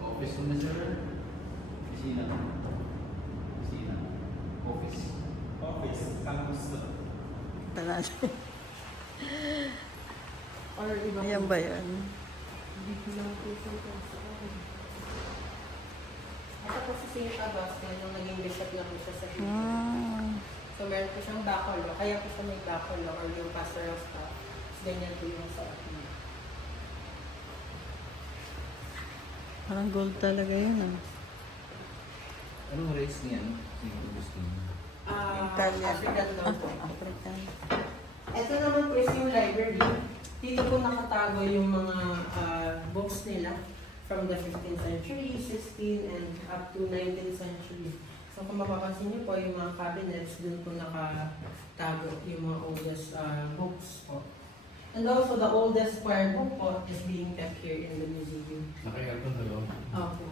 Office ko na sir. Kusina. Kusina. Office. Office. Campus na. Or iba Ayan ba yan? Hindi ko lang po sa ito po si St. Augustine, nung naging bishop na po siya sa Philippines. So meron po siyang baccalo, kaya po siya may baccalo or yung pastoral staff. So, ganyan po yung sa akin. Parang gold talaga yun ah. Anong race niya? St. Augustine. Italian. African daw po. African. Ito naman po is yung library. Dito po nakatago yung mga books nila from the 15th century, 16th, and up to 19th century. So kung mapapansin niyo po, yung mga cabinets, dun po nakatago yung mga oldest books po. And also, the oldest choir book po is being kept here in the museum. Naka-aircon na yun. Opo.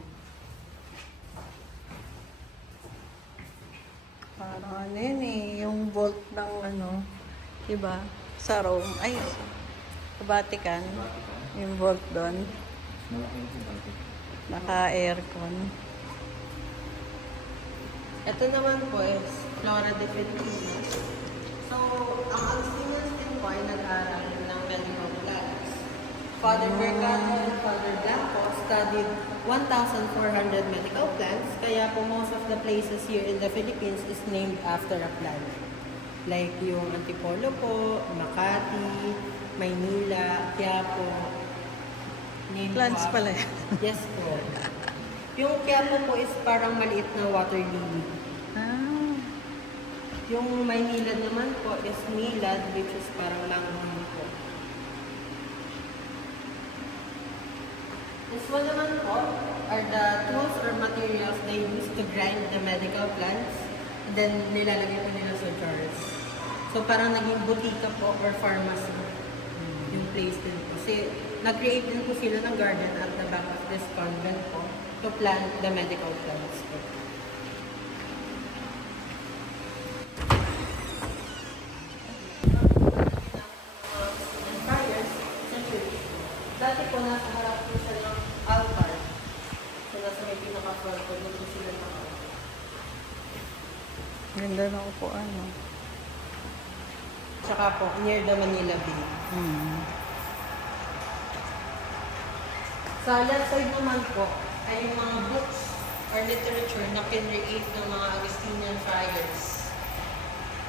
Parang ano yun eh, yung vault ng ano, diba? Sa Rome, ay, sa Vatican, yung vault doon, Malaki yung sinabi. naka-aircon. Ito naman po is Flora de Filipinas. So, ang Augustinians din po ay nag-aaral ng medical plants. Father Mercado and Father Blanco studied 1,400 medical plants, kaya po most of the places here in the Philippines is named after a plant. Like yung Antipolo po, Makati, Maynila, Quiapo. Plants pala yan. Yes po. Yung Quiapo po is parang maliit na water lily. Ah, Yung Maynila naman po is Milad, which is parang langgam po. This one naman po are the tools or materials they use to grind the medical plants. And then nilalagay po nila sa jars. So parang naging butika po or pharmacy yung place din po. Kasi nag-create din po sila ng garden at the back of this convent po to plant the medical plants po. Dati po nasa harap po siya ng altar. So nasa may pinaka-front po, doon po sila naka. ganda ng upuan, no? Tsaka po, near the Manila Bay. Sa left side naman po, ay yung mga books or literature na pinreate ng mga Augustinian friars.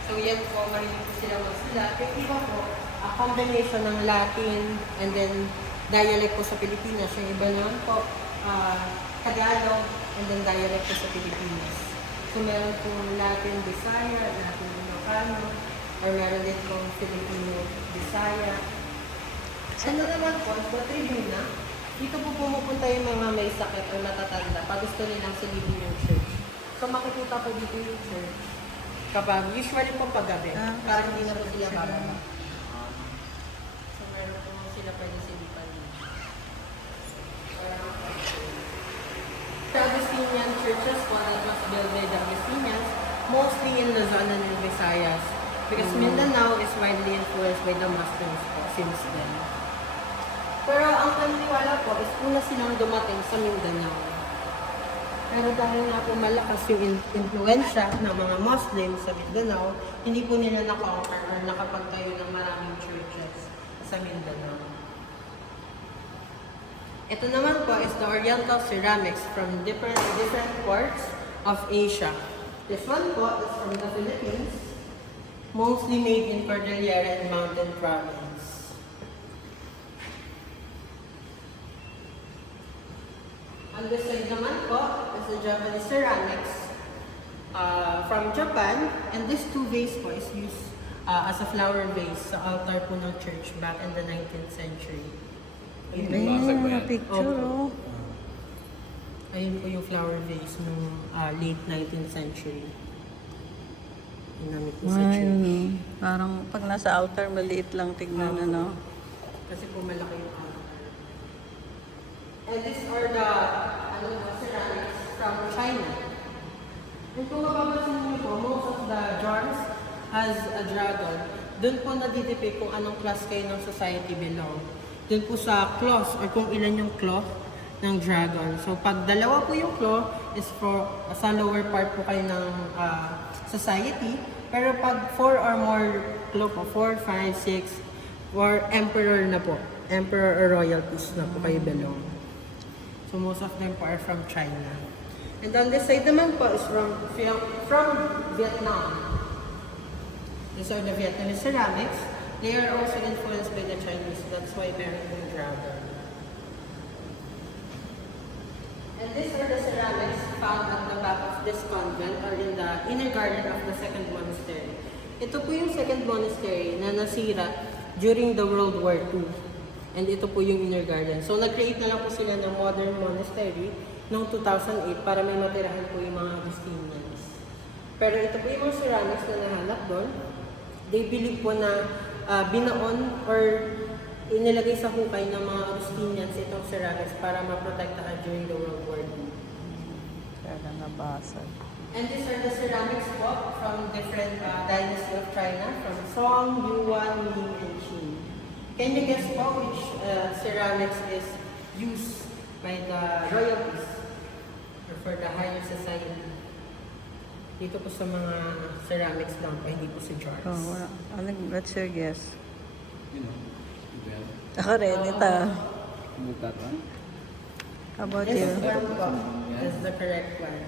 So yan po, marinig po sila magsulat. Yung iba po, a combination ng Latin and then dialect po sa Pilipinas. Yung iba naman po, Tagalog and then dialect po sa Pilipinas. So meron po Latin Bisaya, Latin Ilocano, or meron din po Filipino Bisaya. Ano naman po, sa tribuna, dito po pumupunta yung mga may sakit o matatanda pag gusto nilang silipin yung church. So makikita po dito yung church kapag, usually po paggabi, parang hindi na po sila bababa. So meron po sila pwede silipan dito. The Augustinian churches po that was built by the Augustinians, mostly in Luzon and in Visayas. Because Mindanao is widely influenced by the Muslims po since then. Pero ang paniniwala po is una silang dumating sa Mindanao. Pero dahil nga po malakas yung influensya ng mga Muslims sa Mindanao, hindi po nila na-conquer or nakapagtayo ng maraming churches sa Mindanao. Ito naman po is the Oriental ceramics from different parts of Asia. This one po is from the Philippines, mostly made in Cordillera and Mountain Province. On this side naman po is the Japanese ceramics from Japan, and this two vase po is used as a flower vase sa altar po ng church back in the 19th century. Ayun yung mga picture, oh. Ayun po yung flower vase ng late 19th century. Ginamit po sa Ay, church. parang pag nasa outer, maliit lang tignan, ano? Kasi po malaki yung counter. And these are the ceramics from China. And kung mapapansin niyo po, most of the jars has a dragon. Doon po nadidepict kung anong class kayo ng society belong. Doon po sa claws or kung ilan yung claw ng dragon. So pag dalawa po yung claw is for sa lower part po kayo ng society. Pero pag 4 or more claw po, 4, 5, 6, or emperor na po. Emperor or royalties na po kayo belong. So most of them po are from China. And on this side naman po is from Vietnam. These are the Vietnamese ceramics. They are also influenced by the Chinese. That's why meron yung dragon. And these are the ceramics found at the back of this convent or in the inner garden of the second monastery. Ito po yung second monastery na nasira during the World War II. And ito po yung inner garden. So nag-create na lang po sila ng modern monastery noong 2008 para may matirahan po yung mga Augustinians. Pero ito po yung mga ceramics na nahanap doon. They believe po na binaon or inilagay sa hukay ng mga Augustinians itong ceramics para maprotektahan during the World War II. Kaya nabasa. And these are the ceramics po from different dynasty of China, from Song, Yuan, Ming, and Qin. Can you guess po which ceramics is used by the royalties or for the higher society? Dito po sa mga ceramics lang po, hindi po sa jars. Oh, what's your guess? You know, well, Ako rin, ito. with that one. How about This you? one po is the correct one.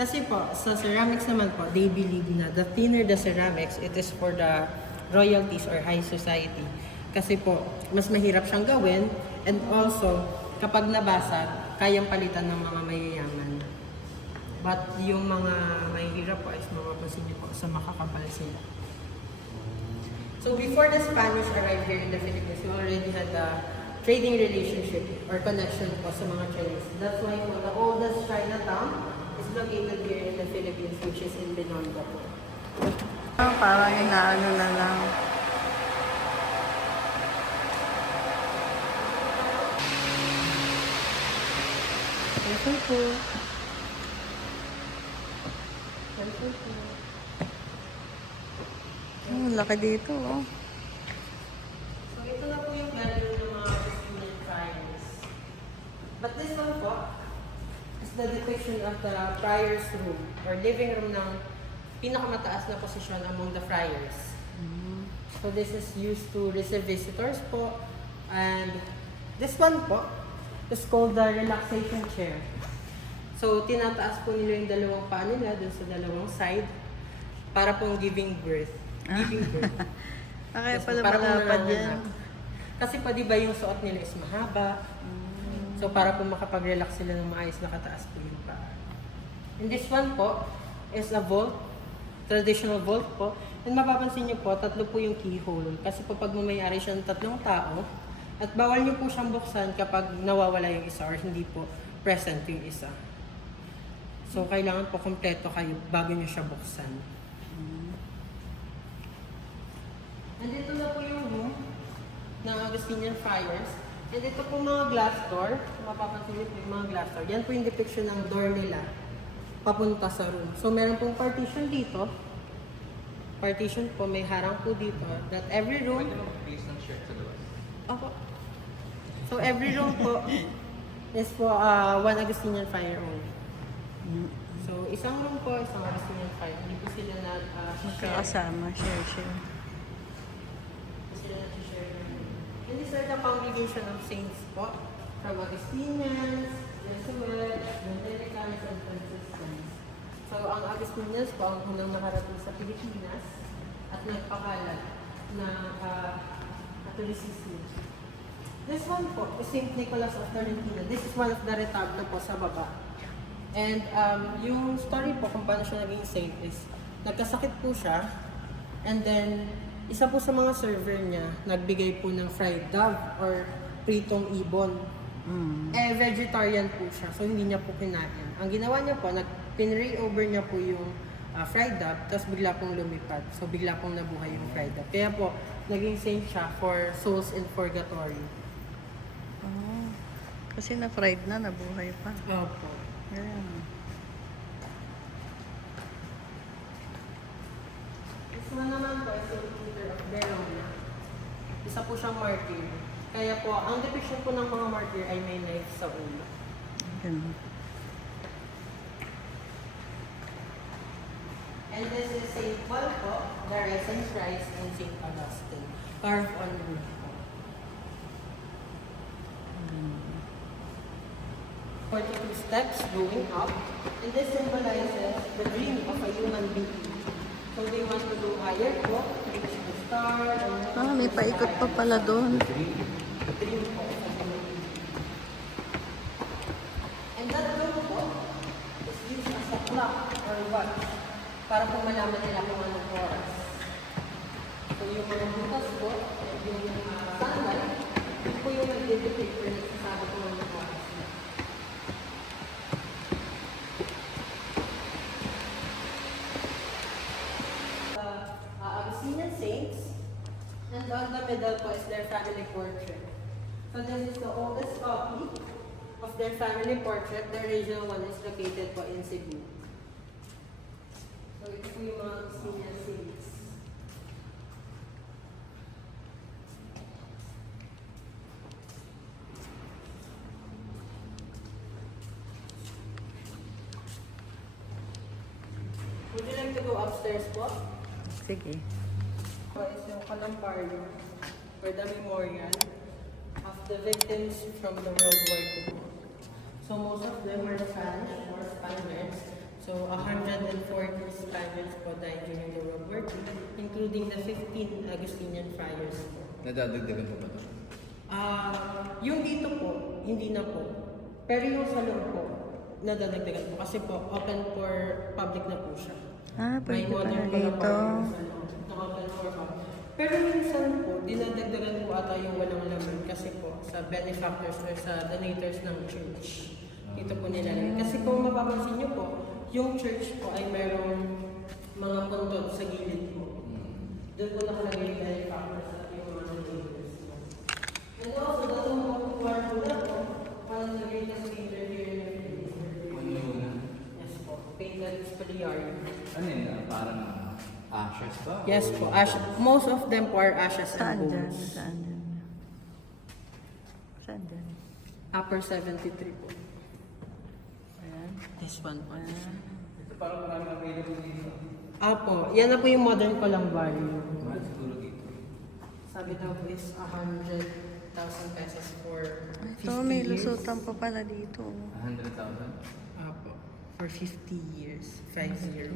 Kasi po, sa ceramics naman po, they believe na the thinner the ceramics, it is for the royalties or high society. Kasi po, mas mahirap siyang gawin and also, kapag nabasa, kayang palitan ng mga mayayaman. But yung mga mahihirap po is mapapansin niyo po sa makakapal sila. So before the Spanish arrived here in the Philippines, we already had a trading relationship or connection po sa mga Chinese. That's why po, the oldest Chinatown is located here in the Philippines, which is in Binondo po. Parang inaano na lang. Careful po. Careful po. Laki dito, oh. So ito na po yung gallery ng mga Augustinian friars. But this one po is the depiction of the friars room or living room ng pinakamataas na posisyon among the friars. So this is used to receive visitors po. And this one po is called the relaxation chair. So tinataas po nila yung dalawang paa nila dun sa dalawang side para pong giving birth. Giving birth. Kaya Yes, pala para po malapad yan. nanganganak. Kasi pa di ba yung suot nila is mahaba. So para po makapag-relax sila ng maayos nakataas po yung paa. And this one po is a vault. Traditional vault po. And mapapansin niyo po, tatlo po yung keyhole. Kasi po pag may-ari siya ng tatlong tao, at bawal niyo po siyang buksan kapag nawawala yung isa or hindi po present yung isa. So kailangan po kompleto kayo bago niyo siya buksan. And ito na po yung room ng Augustinian friars. And ito po mga glass door. Kung mapapansin niyo po yung mga glass door. Yan po yung depiction ng door nila papunta sa room. So meron pong partition dito. Partition po, may harang po dito. That every room... Pwede mo mag-face ng shirt sa labas. Opo. So every room po is po one Augustinian friar only. So isang room po, isang Augustinian friar. Hindi po sila share. Magkakasama, share. Sila nag-share ng room. And these are the congregation of saints po. From Augustinians, Jesuits, Dominicans, and Franciscans. So ang Augustinians po ang unang nakarating sa Pilipinas at nagpakalat ng Catholicism. This one po is St. Nicholas of Tolentino. This is one of the retablo po sa baba. And yung story po kung paano siya naging saint is nagkasakit po siya and then isa po sa mga server niya nagbigay po ng fried dove or pritong ibon. Eh, vegetarian po siya, so hindi niya po kinain. Ang ginawa niya po, pinray over niya po yung fried up, tapos bigla pong lumipad. So bigla pong nabuhay yung fried up. Kaya po, naging saint siya for souls in purgatory. Oh. Kasi na-fried na, nabuhay pa. Opo. Ayan. This one naman po is St. Peter of Verona. Isa po siyang martyr. Kaya po, ang depiction po ng mga martyr ay may knife sa ulo. Ganun. And this is St. Paul po, the risen Christ, and St. Augustine. Carved on wood po. 42 steps going up, and this symbolizes the dream of a human being. So they want to go higher po, reach the star, or May paikot pa pala doon. dream po of a human being. And that room po is used as a clock or watch para po malaman nila kung anong oras. So yung mga butas po, yung sunlight, yun po yung nag-indicate or nagsasabi kung anong oras. Augustinian saints, and on the middle po is their family portrait. So this is the oldest copy of their family portrait. The original one is located po in Cebu. So ito po yung mga Augustinian saints. Would you like to go upstairs po? Sige. Ito is yung kalamparium or the memorial of the victims from the World War II. So most of them were Spanish or Spaniards. So 140 Spaniards po died during the World War II, including the 15 Augustinian friars po. Nadadagdagan pa ba ito? Yung dito po, hindi na po. Pero yung sa loob po, nadadagdagan po. Kasi po, open for public na po siya. Pwede May pala modern dito. pala sa loob, na open for public. Pero minsan po, dinadagdagan po ata yung walang laman kasi po sa benefactors or sa donators ng church. Dito po nilalagay. Kasi kung mapapansin nyo po, yung church po ay merong mga puntod sa gilid po. Doon po nakalagay yung benefactors at yung mga donators. And also, the tomb of Guardiola po, one of the greatest painter here in the Philippines. Ano yun na? Yes po, painted Spoliari. Ano yun? Parang ashes pa? Yes po, most of them po are ashes and Saan dyan? bones. Saan dyan? Saan dyan? Upper 73 po. Ayan. This one po. Ito parang marami available dito. Apo, yan na po yung modern columbarium. Mahal siguro dito. Sabi daw po is 100,000 pesos for 50 Ito, may years. lusutan pa pala dito. 100,000? Apo, for 50 years. 50.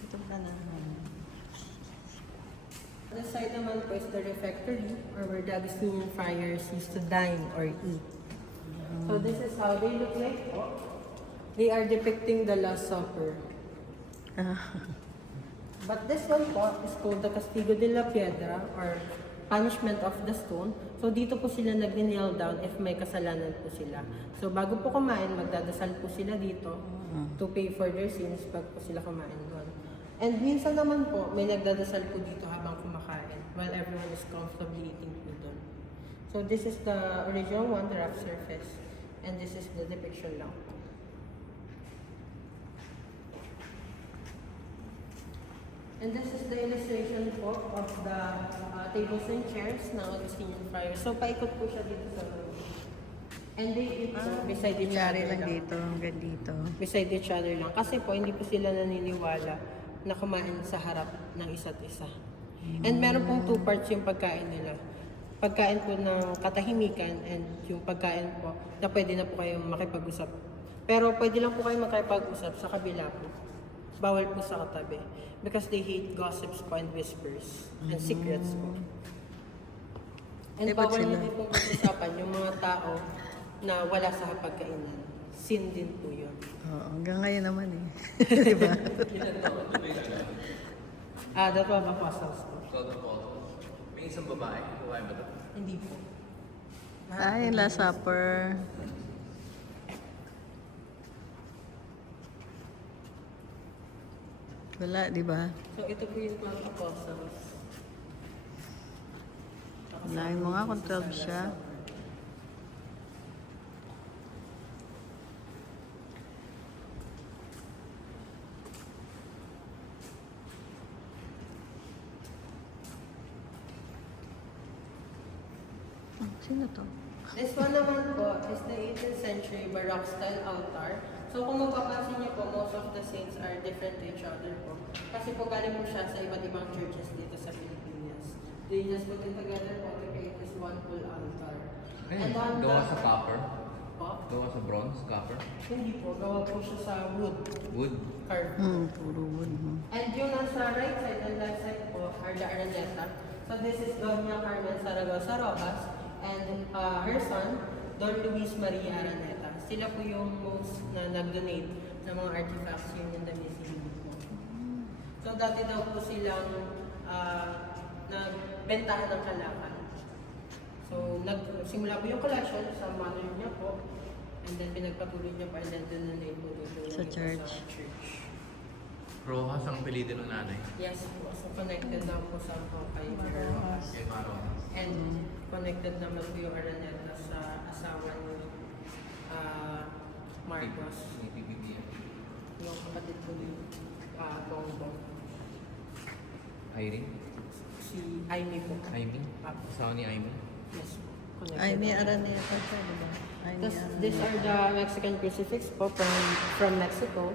Ito ka na. The side naman po is the refectory or where the Augustinian friars used to dine or eat. So this is how they look like po. They are depicting the Last Supper. But this one po is called the Castigo de la Piedra or punishment of the stone. So dito po sila nag-kneel down if may kasalanan po sila. So bago po kumain, magdadasal po sila dito to pay for their sins pag po sila kumain doon. And minsan naman po, may nagdadasal po dito habang kumakain while everyone is comfortably eating po doon. So this is the original one, the rough surface. And this is the depiction lang po. And this is the illustration po of the tables and chairs ng Augustinian friars. So paikot po siya dito sa room. And they eat po beside each Kunyari other lang dito, hanggang dito. Beside each other lang. Kasi po, hindi po sila naniniwala na kumain sa harap ng isa't isa. And meron pong two parts yung pagkain nila. Pagkain po ng katahimikan and yung pagkain po na pwede na po kayong makipag-usap. Pero pwede lang po kayong makipag-usap sa kabila po. Bawal po sa katabi. Because they hate gossips po and whispers and secrets po. And Eh, ba't bawal sila? din po pag-usapan yung mga tao na wala sa hapagkainan. Sin din po yun. Oo, hanggang ngayon naman eh. Diba? The 12 Apostles po. May isang babae. Babae ba ito? Hindi po. Ay, Last Supper. Wala, di ba? So ito po yung 12 Apostles. Unahin mo nga kung 12 siya. Sino to? This one naman po is the 18th century Baroque style altar. So kung mapapansin niyo po, most of the saints are different to each other po. Kasi po galing po siya sa iba't ibang churches dito sa Pilipinas. They just put it together po to create this one full altar. Ayun, on gawa the- sa copper. Po? Gawa sa bronze, copper. Hindi po, gawa po siya sa wood Wood. carved. Puro wood. And yung nasa right side and left side po are the Araneta. So this is Doña Carmen Zaragoza Rojas and her son, Don Luis Maria Araneta. Sila po yung most na nag-donate ng mga artifacts yun in the museum po. So dati daw po silang nagbentahan ng kalakal. So nagsimula po yung collection sa mother niya po and then pinagpatuloy niya pa and then dinonate po dito Sa church. Sa church. Rojas ang apelido ng nanay. Yes po. So connected daw po sa kay Rojas. Kay Maro. And connected naman po yung Araneta sa asawa ni Marcos. Ni PBBM. Yung kapatid ko ni Bongbong. Irene. Si Aimee po. Aimee. Asawa ni Aimee. Yes po. Connected Ay, may daw. Araneta siya, di ba? Ay, may These are Araneta. the Mexican crucifix po from Mexico.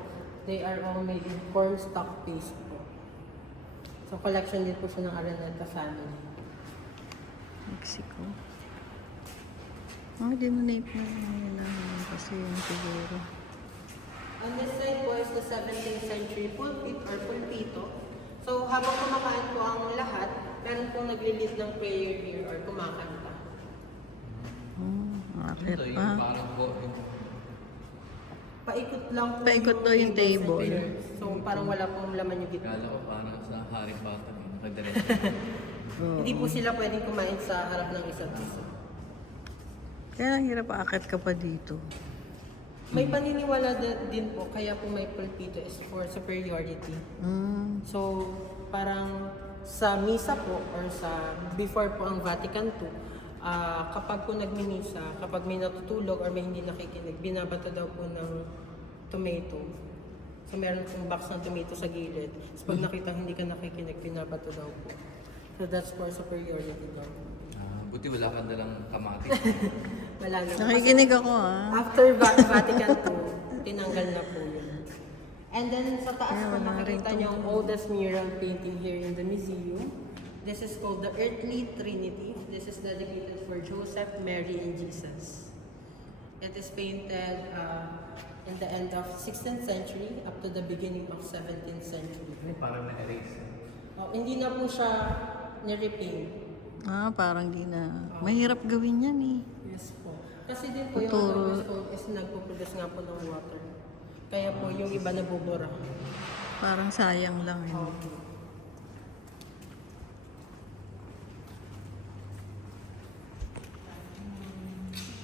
They are all made in cornstalk paste po. So collection din po siya ng Araneta family. Mexico. Di-donate na yun naman kasi yung siguro. On this side po is the 17th century pulpit or pulpito. So habang kumakain po ang lahat, meron pong nagli-lead ng prayer here or kumakanta. Akit Ito yung pa. parang yung Paikot lang po Paikot daw yung tables and table. pillars. So parang wala pong laman yung gitna. kala ko parang sa Harry Potter. Nakadiretso. Oo. Hindi po sila pwedeng kumain sa harap ng isa't isa. Kaya ang hirap akit ka pa dito. May paniniwala din po, kaya po may pulpito is for superiority. So, parang sa misa po or sa before po ang Vatican II, kapag po nagmimisa, kapag may natutulog or may hindi nakikinig, binabato daw po ng tomato. So, meron pong box ng tomato sa gilid. So, pag nakita hindi ka nakikinig, binabato daw po. So, that's for superiority daw. Buti wala kang dalang kamatis. Wala na. Nakikinig ako After Vatican II, tinanggal na po yun. And then sa taas po makikita niyo ang oldest mural painting here in the museum. This is called the Earthly Trinity. This is dedicated for Joseph, Mary, and Jesus. It is painted in the end of 16th century up to the beginning of 17th century. Parang na-erase. Hindi na po siya nirepaint. Parang di na. Mahirap gawin yan eh. Yes po. Kasi din po yung Puturo. adobe stone is nagpo-produce nga po ng water. Kaya po yung iba nabubura. Parang sayang lang eh. Okay.